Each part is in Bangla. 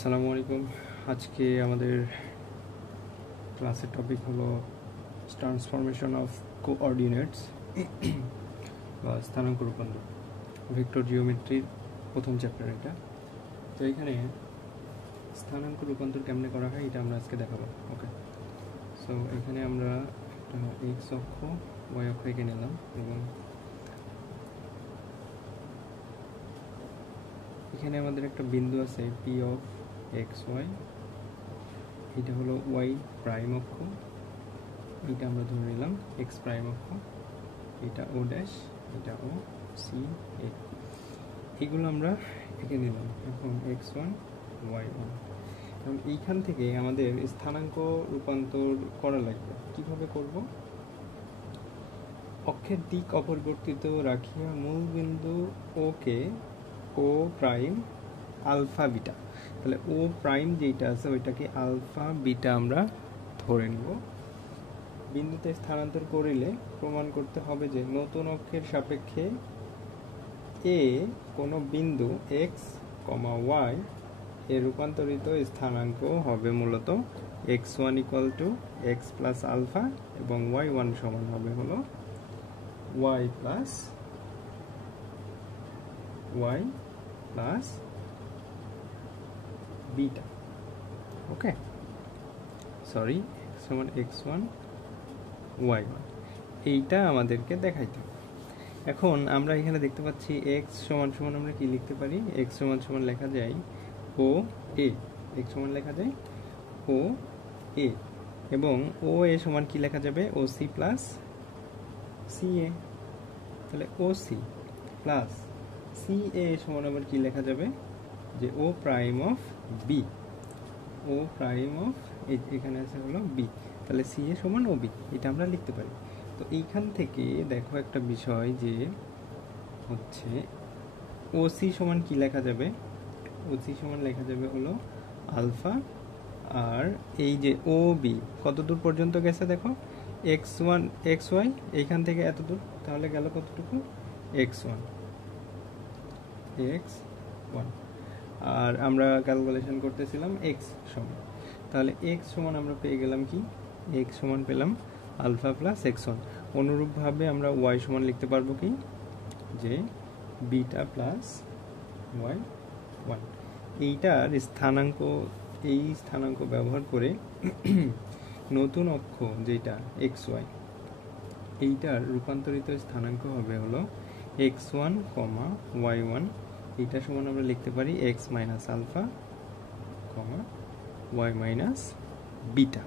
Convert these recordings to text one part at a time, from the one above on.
আসসালামু আলাইকুম। আজকে আমাদের ক্লাসের টপিক হলো ট্রান্সফরমেশন অফ কোঅর্ডিনেটস বা স্থানাঙ্ক রূপান্তর, ভেক্টর জিওমেট্রির প্রথম চ্যাপ্টার এটা। তো এখানে স্থানাঙ্ক রূপান্তর কেমনে করা হয় এটা আমরা আজকে দেখাবো। ওকে, সো এখানে আমরা একটা এক্স অক্ষ ওয়াই অক্ষ এঁকে নিলাম এবং এখানে আমাদের একটা বিন্দু আছে পি অফ এক্স ওয়াই, এটা হলো ওয়াই প্রাইম অক্ষ, এটা আমরা ধরে নিলাম এক্স প্রাইম অক্ষ, এটা ও ড্যাশ, এটা ও সি এ, এগুলো আমরা এঁকে নিলাম। এখন এক্স ওয়ান ওয়াই ওয়ান, এবং এইখান থেকে আমাদের স্থানাঙ্ক রূপান্তর করা লাগবে। কিভাবে করব? অক্ষের দিক অপরিবর্তিত রাখিয়া মূল বিন্দু ও কে ও প্রাইম আলফা বিটা, তাহলে ও প্রাইম যেটা আছে ওইটাকে আলফা বিটা আমরা ধরে নেব। বিন্দুতে স্থানান্তর করিলে প্রমাণ করতে হবে যে নতুন অক্ষের সাপেক্ষে এ কোনো বিন্দু এক্স কমা ওয়াই এর রূপান্তরিত স্থানাঙ্ক হবে মূলত X one equal to X plus alpha এবং ওয়াই ওয়ান সমান হবে হলো Y plus beta. Okay, sorry, X সমান এক্স ওয়ান ওয়াই ওয়ান, এইটা আমাদেরকে দেখাইতে হবে। এখন আমরা এখানে দেখতে পাচ্ছি এক্স সমান সমান আমরা কি লিখতে পারি? এক্স সমান সমান লেখা যায় ও এ, এক্স সমান লেখা যায় ও এ, এবং ও এ সমান কি লেখা যাবে? O C plus C A, তাহলে O C plus C A সমান আবার কি লেখা যাবে? যে O prime of B, O prime of এখানে আছে হলো বি, তাহলে সি এ সমান ও বি, এটা আমরা লিখতে পারি। তো এইখান থেকে দেখো একটা বিষয় যে হচ্ছে ও সি সমান কি লেখা যাবে? ও সি সমান লেখা যাবে হলো আলফা, আর এই যে ও বি কত দূর পর্যন্ত গেছে দেখো, এক্স ওয়ান এক্স ওয়াই, এইখান থেকে এত দূর, তাহলে গেল কতটুকু? এক্স ওয়ান এক্স ওয়ান, আর আমরা ক্যালকুলেশন করতেছিলাম এক্স সমান, তাহলে এক্স সমান আমরা পেয়ে গেলাম কি? এক্স সমান পেলাম আলফা প্লাস এক্স ওয়ান। অনুরূপভাবে আমরা ওয়াই সমান লিখতে পারবো কি? যে বিটা প্লাস ওয়াই ওয়ান। এইটার স্থানাঙ্ক, এই স্থানাঙ্ক ব্যবহার করে নতুন অক্ষ যেটা এক্স ওয়াই, এইটার রূপান্তরিত স্থানাঙ্ক হবে হলো X one comma Y one, এইটা সমান আমরা লিখতে পারি X minus alpha comma Y minus beta.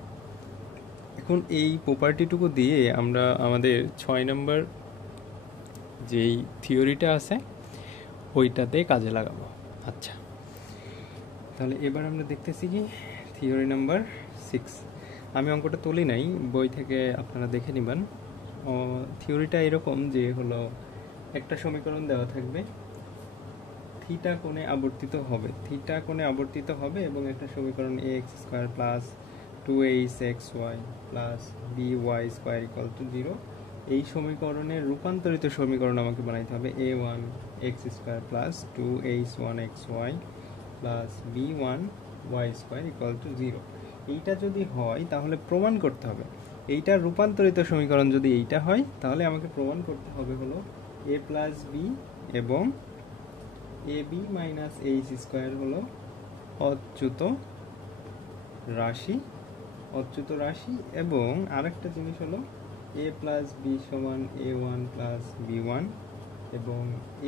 এখন এই প্রপার্টিটুকু দিয়ে আমরা আমাদের 6 নম্বর যেই থিওরিটা আছে ওইটাতে কাজে লাগাবো। আচ্ছা, তাহলে এবার আমরা দেখতেছি কি থিওরি নাম্বার 6। আমি অঙ্কটা তুলি নাই, বই থেকে আপনারা দেখে নেবেন। থিওরিটা এরকম যে হলো একটা সমীকরণ দেওয়া থাকবে, থিটা কোণে আবর্তিত হবে, থিটা কোণে আবর্তিত হবে এবং একটা সমীকরণ a x square plus 2ax(xy) plus by square equal to 0, এই সমীকরণের রূপান্তরিত সমীকরণ আমাকে বানাইতে হবে a1x square plus 2h1xy plus b1y square equal to 0। এইটা যদি হয় তাহলে প্রমাণ করতে হবে, এইটার রূপান্তরিত সমীকরণ যদি এইটা হয় তাহলে আমাকে প্রমাণ করতে হবে হলো a প্লাস বি এবং ab মাইনাস এইচ স্কোয়ার হলো অচ্যুত রাশি, অচ্যুত রাশি, এবং আরেকটা জিনিস হলো a প্লাস বি সমান A one plus B one এবং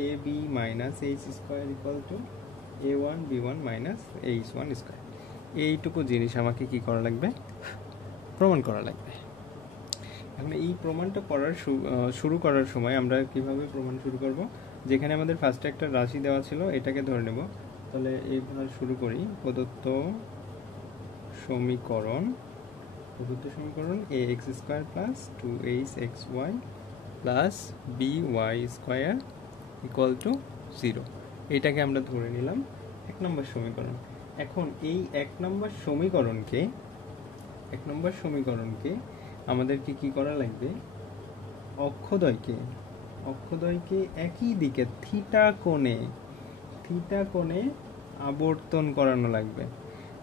A B minus H square equal to A one B one minus H one square. এইটুকু জিনিস আমাকে কি করা লাগবে? প্রমাণ করা লাগবে। এখন এই প্রমাণটা করার শুরু করার সময় আমরা কিভাবে প্রমাণ শুরু করব? যেখানে আমাদের ফার্স্টে একটা রাশি দেওয়া ছিল এটাকে ধরে নেব। তাহলে এইভাবে শুরু করি। প্রদত্ত সমীকরণ a x square plus 2hxy plus by square equal to 0, এইটাকে আমরা ধরে নিলাম 1 নম্বর সমীকরণ। এখন এই 1 নম্বর সমীকরণকে আমাদেরকে কি করা লাগবে? অক্ষদ্বয়কে একই দিকে থিটা কোণে আবর্তন করানো লাগবে।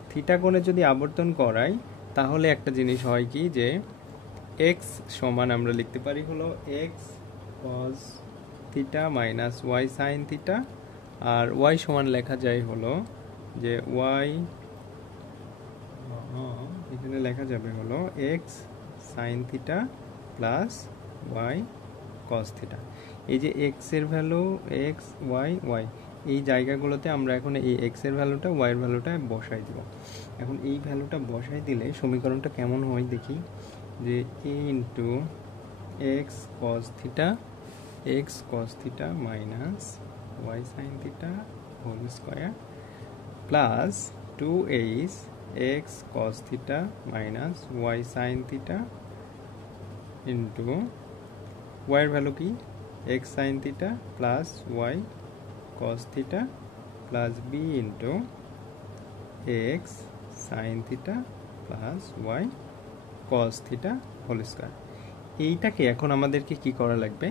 থিটা কোণে যদি আবর্তন করাই তাহলে একটা জিনিস হয় কি, যে এক্স সমান আমরা লিখতে পারি হলো x cos theta minus y sine theta, আর ওয়াই সমান লেখা যায় হলো যে ওয়াই, এখানে লেখা যাবে হলো X sine theta plus Y cos theta. এই যে এক্স এর ভ্যালু এক্স ওয়াই ওয়াই, এই জায়গাগুলোতে আমরা এখন এই এক্স এর ভ্যালুটা ওয়াই এর ভ্যালুটা বসাই দিব। এখন এই ভ্যালুটা বসাই দিলে সমীকরণটা কেমন হয় দেখি, যে a into x cos theta minus y sine theta whole square plus 2h x cos theta minus y sine theta into ওয়াইয়ের ভ্যালু কি x sine theta plus Y cos theta plus B into x sine theta plus Y cos theta whole square. এইটাকে এখন আমাদেরকে কি করা লাগবে,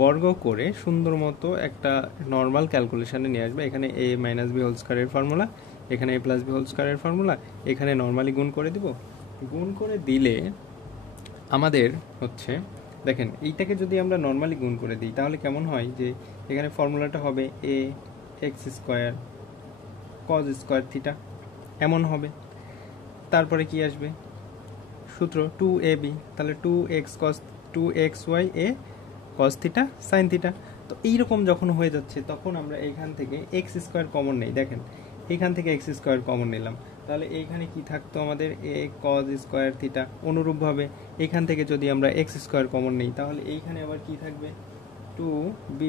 বর্গ করে সুন্দর মতো একটা নর্মাল ক্যালকুলেশনে নিয়ে আসবে। এখানে এ মাইনাস বি হোল স্কোয়ারের ফর্মুলা, এখানে এ প্লাস বি হোল স্কোয়ারের ফর্মুলা, এখানে নর্মালি গুণ করে দিব। গুণ করে দিলে আমাদের হচ্ছে দেখেন এইটাকে যদি আমরা নর্মালি গুণ করে দিই তাহলে কেমন হয়, যে এখানে ফর্মুলাটা হবে a x square cos square theta এমন হবে। তারপরে কি আসবে সূত্র 2ab, তাহলে 2xy a cos theta sin theta. তো এইরকম যখন হয়ে যাচ্ছে তখন আমরা এখান থেকে এক্স স্কোয়ার কমন নেই। দেখেন এখান থেকে এক্স স্কোয়ার কমন নিলাম, তাহলে এইখানে কি থাকতো আমাদের a cos স্কোয়ার থিটা। অনুরূপভাবে এখান থেকে যদি আমরা এক্স স্কোয়ার কমন নেই তাহলে এইখানে আবার কি থাকবে 2b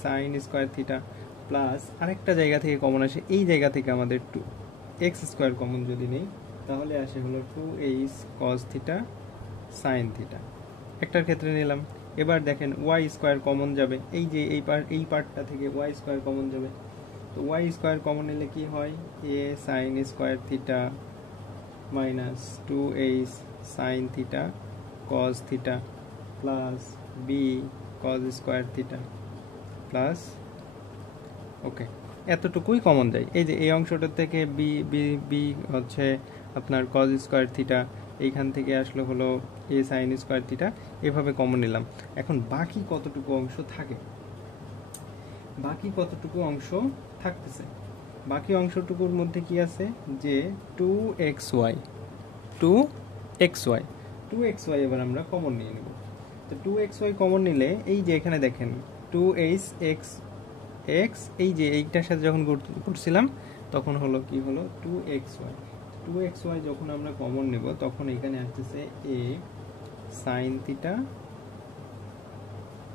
sin square theta plus আরেকটা জায়গা থেকে কমন আসে, এই জায়গা থেকে আমাদের 2x স্কোয়ার কমন যদি নেই তাহলে আসে হলো 2h cos theta sin theta. একটার ক্ষেত্রে নিলাম। এবার দেখেন y স্কোয়ার কমন যাবে, এই যে এই পার্টটা থেকে y স্কোয়ার কমন যাবে। তো y স্কোয়ার কমন নিলে কি হয় a sin square theta minus 2h sin theta cos theta plus b cos square theta plus ওকে, এতটুকুই কমন যায়। এই যে এই অংশটার থেকে বি বি বি হচ্ছে আপনার কজ স্কোয়ার থিটা, এইখান থেকে আসলো হলো এ সাইন স্কোয়ার থিটা, এভাবে কমন নিলাম। এখন বাকি কতটুকু অংশ থাকে, বাকি কতটুকু অংশ থাকতেছে, বাকি অংশটুকুর মধ্যে কি আছে যে 2xy 2xy এবার আমরা কমন নিয়ে নেব। তো 2xy কমন নিলে এই যে এখানে দেখেন 2hx এই যে এইটার সাথে যখন করছিলাম তখন হলো কি হলো 2xy যখন আমরা কমন নেব তখন এখানে আসতেছে a sin theta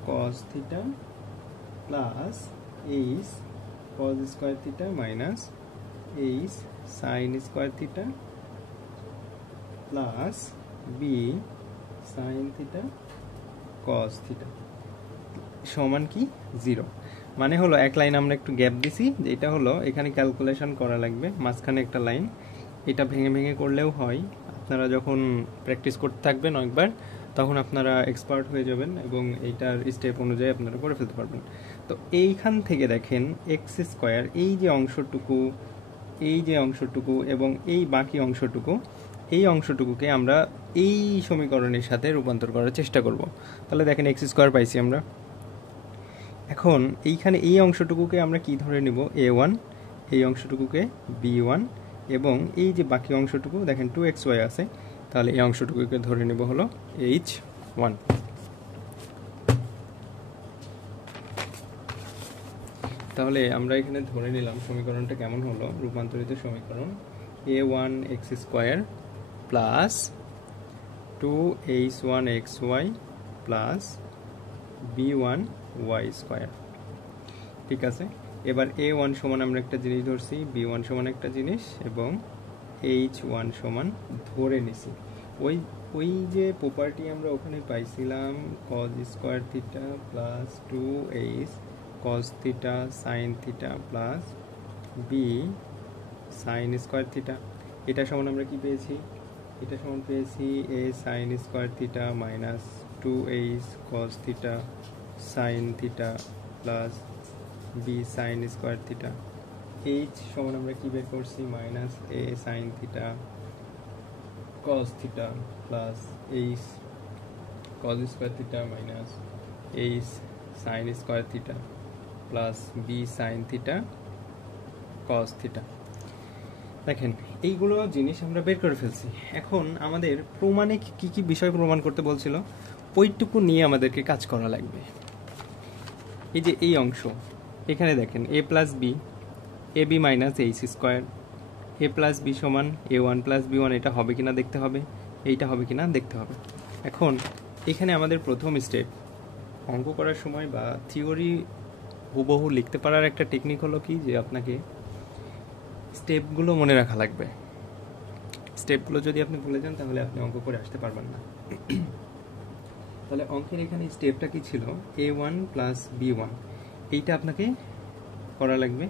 cos theta plus h cos square theta minus h sin square theta plus b sin theta cos theta সমান কি 0। মানে হলো এক লাইন আমরা একটু গ্যাপ দিছি, যে এটা হলো এখানে ক্যালকুলেশন করা লাগবে, মাঝখানে একটা লাইন, এটা ভেঙে ভেঙে করলেও হয়। আপনারা যখন প্র্যাকটিস করতে থাকবেন একবার তখন আপনারা এক্সপার্ট হয়ে যাবেন এবং এইটার স্টেপ অনুযায়ী আপনারা করে ফেলতে পারবেন। তো এইখান থেকে দেখেন এক্স স্কোয়ার এই যে অংশটুকু এবং এই বাকি অংশটুকু, এই অংশটুকুকে আমরা এই সমীকরণের সাথে রূপান্তর করার চেষ্টা করব। তাহলে দেখেন এক্স স্কোয়ার পাইছি আমরা। এখন এইখানে এই অংশটুকুকে আমরা কি ধরে নিব a1, এই অংশটুকুকে b1 এবং এই যে বাকি অংশটুকু দেখেন 2xy আছে, তাহলে এই অংশটুকুকে ধরে নিব হলো h1। তাহলে আমরা এখানে ধরে নিলাম সমীকরণটা কেমন হলো, রূপান্তরিত সমীকরণ a1 x square plus 2h1 xy plus b1 y square. ঠিক আছে, এবার a1 সমান আমরা একটা জিনিস ধরছি, b1 সমান একটা জিনিস এবং h1 সমান ধরে নিছি। ওই যে প্রপার্টি আমরা ওখানে পাইছিলাম cos square theta plus 2h cos theta sin theta plus b sin square theta, এটা সমান আমরা কি পেয়েছি, এটা সমান পেয়েছি a sin square theta minus 2h cos theta sin theta plus b sin square theta h সমান আমরা কি বের করছি, minus a sine theta cos theta plus h cos square theta minus h sine square theta plus b sine theta cos theta. দেখেন এইগুলো জিনিস আমরা বের করে ফেলছি। এখন আমাদের প্রমাণে কি কি বিষয় প্রমাণ করতে বলছিল ওইটুকু নিয়ে আমাদেরকে কাজ করা লাগবে। এই যে এই অংশ এখানে দেখেন এ plus B A B minus H square, A plus B সমান A one plus B one, এটা হবে কিনা দেখতে হবে, এইটা হবে কিনা দেখতে হবে। এখন এখানে আমাদের প্রথম স্টেপ অঙ্ক করার সময় বা থিওরি হুবহু লিখতে পারার একটা টেকনিক হলো কি, যে আপনাকে স্টেপগুলো মনে রাখা লাগবে। স্টেপগুলো যদি আপনি ভুলে যান তাহলে আপনি অঙ্ক করে আসতে পারবেন না। তাহলে অঙ্কের এখানে স্টেপটা কি ছিল, A one plus B one, এইটা আপনাকে করা লাগবে।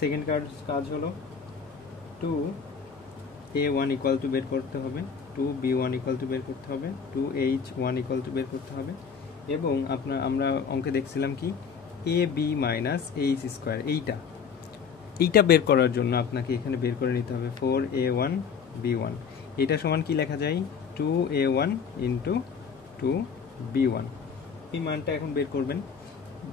সেকেন্ড কাজ হলো two A one equal to বের করতে হবে, two B one equal to বের করতে হবে, two H one equal to বের করতে হবে। এবং আমরা অঙ্কে দেখছিলাম কি A B minus H square, এইটা বের করার জন্য আপনাকে এখানে বের করে নিতে হবে four A one B one. এটা সমান কি লেখা যায়, two A one into two B one. এই মানটা এখন বের করবেন।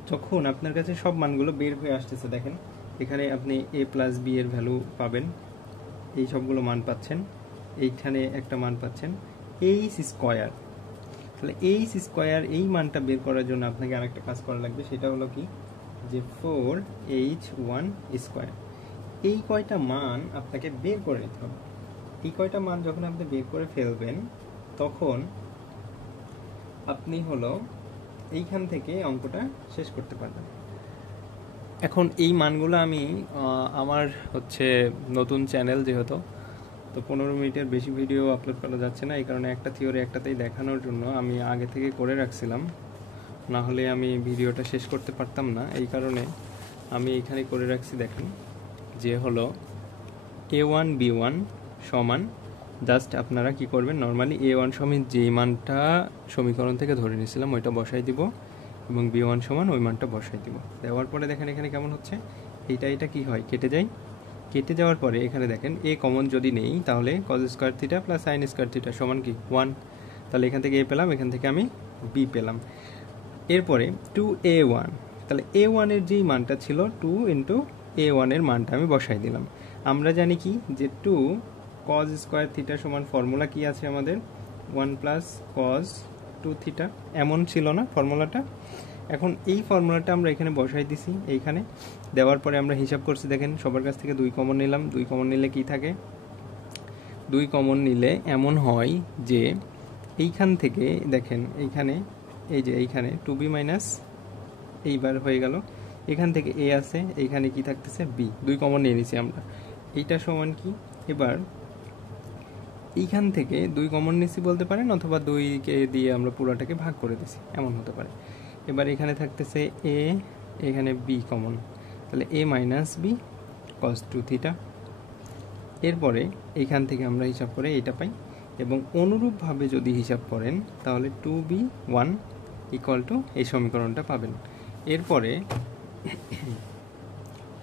যখন আপনার কাছে সব মানগুলো বের হয়ে আসতেছে, দেখেন এখানে আপনি এ প্লাস বি এর ভ্যালু পাবেন, এই সবগুলো মান পাচ্ছেন, এইখানে একটা মান পাচ্ছেন এইচ স্কোয়ার। তাহলে এইচ স্কোয়ার এই মানটা বের করার জন্য আপনাকে আরেকটা কাজ করা লাগবে, সেটা হলো কি যে ফোর এইচ ওয়ান স্কোয়ার। এই কয়টা মান আপনাকে বের করে নিতে হবে। এই কয়টা মান যখন আপনি বের করে ফেলবেন তখন আপনি হলো এইখান থেকে অঙ্কটা শেষ করতে পারবেন। এখন এই মানগুলো আমি আমার হচ্ছে নতুন চ্যানেল যেহেতু, তো 15 মিনিটের বেশি ভিডিও আপলোড করা যাচ্ছে না, এই কারণে একটা থিওরি একটাতেই দেখানোর জন্য আমি আগে থেকে করে রাখছিলাম, না হলে আমি ভিডিওটা শেষ করতে পারতাম না। এই কারণে আমি এখানে করে রাখছি। দেখেন যে হলো এ ওয়ান বি ওয়ান সমান, জাস্ট আপনারা কি করবেন, নর্মালি এ ওয়ান সমান যেই মানটা সমীকরণ থেকে ধরে নিয়েছিলাম ওইটা বসাই দিব, এবং বি ওয়ান সমান ওই মানটা বসাই দিব। দেওয়ার পরে দেখেন এখানে কেমন হচ্ছে, এইটা কি হয়, কেটে যায়। কেটে যাওয়ার পরে এখানে দেখেন এ কমন যদি নেই তাহলে cause square theta plus sign square theta সমান কি 1। তাহলে এখান থেকে এ পেলাম, এখান থেকে আমি বি পেলাম। এরপরে টু এ ওয়ান, তাহলে এ ওয়ানের যেই মানটা ছিল টু ইন্টু এ ওয়ানের মানটা আমি বসাই দিলাম। আমরা জানি কি যে টু কজ স্কোয়ার থিটা সমান ফর্মুলা কি আছে আমাদের, 1 প্লাস কজ 2 থিটা, এমন ছিল না ফর্মুলাটা। এখন এই ফর্মুলাটা আমরা এখানে বসাই দিছি। এইখানে দেওয়ার পরে আমরা হিসাব করছি, দেখেন সবার কাছ থেকে 2 কমন নিলাম। 2 কমন নিলে কি থাকে, 2 কমন নিলে এমন হয় যে এইখান থেকে দেখেন এইখানে এই যে এইখানে 2b মাইনাস এইবার হয়ে গেল, এখান থেকে এ আছে, এইখানে কি থাকতেছে বি, 2 কমন নিয়ে নিছি আমরা। এইটা সমান কি, এবার এইখান থেকে 2 কমন নিছি বলতে পারেন, অথবা 2কে দিয়ে আমরা পুরোটাকে ভাগ করে দিছি, এমন হতে পারে। এবার এখানে থাকতেছে এ, এখানে বি কমন, তাহলে এ মাইনাস বি কস 2 থিটা। এরপরে এইখান থেকে আমরা হিসাব করে এইটা পাই, এবং অনুরূপভাবে যদি হিসাব করেন তাহলে 2b1 ইকুয়াল টু এই সমীকরণটা পাবেন। এরপরে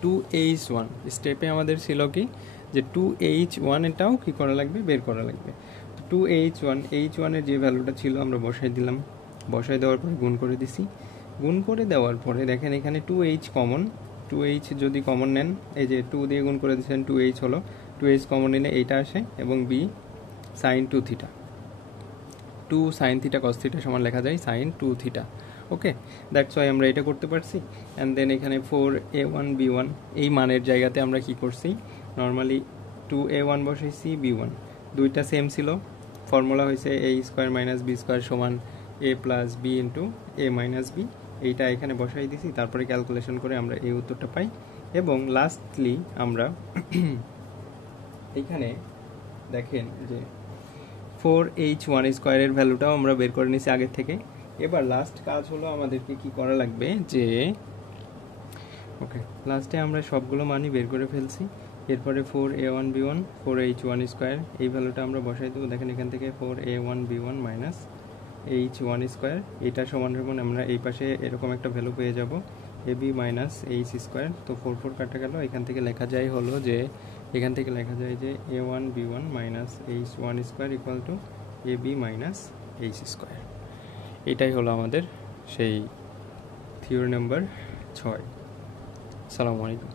2h1 স্টেপে আমাদের ছিল কি যে 2h1 এটাও কি করা লাগবে, বের করা লাগবে। 2h1 h1 এর যে ভ্যালুটা ছিল আমরা বসাই দিলাম, বসাই দেওয়ার পরে গুণ করে দিছি। গুণ করে দেওয়ার পরে দেখেন এখানে 2h কমন, 2h যদি কমন নেন, এই যে 2 দিয়ে গুণ করে দিচ্ছেন, 2h হলো, 2h কমন নিলে এইটা আসে, এবং b সাইন 2 থিটা, 2 সাইন থিটা কস থিটা সমান লেখা যায় sine 2 theta. Okay, that's why আমরা এটা করতে পারছি। অ্যান্ড দেন এখানে 4a1b1 এই মানের জায়গাতে আমরা কি করছি, নর্মালি 2a1 বসাইছি, b1 দুইটা সেম ছিল, ফর্মুলা হয়েছে a square minus B square সমান a plus B into a minus B. এইটা এখানে বসাই দিছি, তারপরে ক্যালকুলেশন করে আমরা এই উত্তরটা পাই। এবং লাস্টলি আমরা এইখানে দেখেন যে 4h1 স্কোয়ারের ভ্যালুটাও আমরা বের করে নিছি আগের থেকে। এবার লাস্ট কাজ হলো আমাদেরকে কি করা লাগবে, যে ওকে লাস্টে আমরা সবগুলো মানই বের করে ফেলছি। এরপরে 4a1b1 4h1 স্কোয়ার এই ভ্যালুটা আমরা বসাই দেবো। দেখেন এখান থেকে 4a1b1 মাইনাস h1 স্কোয়ার, এটা সমান সমান আমরা এই পাশে এরকম একটা ভ্যালু পেয়ে যাব, এ বি মাইনাস এইচ স্কোয়ার। তো 4 কাটা গেল, এখান থেকে লেখা যায় হলো যে A one B one minus H one square equal to A B minus H square. এটাই হলো আমাদের সেই থিওরি নাম্বার 6। আসসালামু আলাইকুম।